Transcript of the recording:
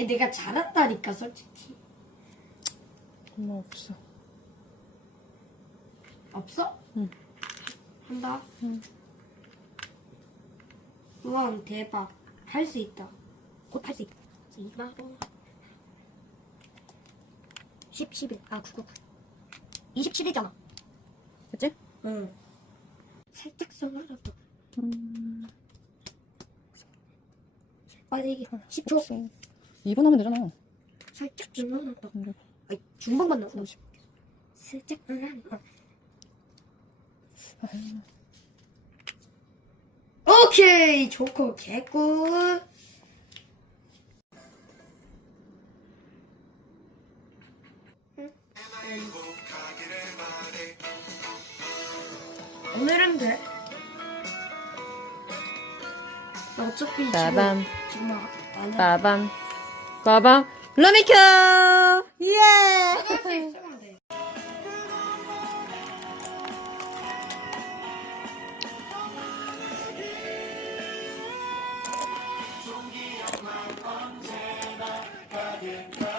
아니 내가 잘한다니까 솔직히 엄마 없어. 없어? 응. 한다. 응. 우와 대박. 할 수 있다. 곧 할 수 있다. 이마 10, 11, 아 9, 9, 9. 27이잖아. 그치? 응. 살짝 써놔라도 음. 빨리 10초. 2분 하면 되잖아. 살짝 근데 아니 중방만 넣어. 살짝 써놔라도 오케이 좋고 개꿀. 오늘은 돼. 나 어차피 지금 빠밤, 지금 안 해. 빠밤, 빠밤, 러미큐! 예! 돼.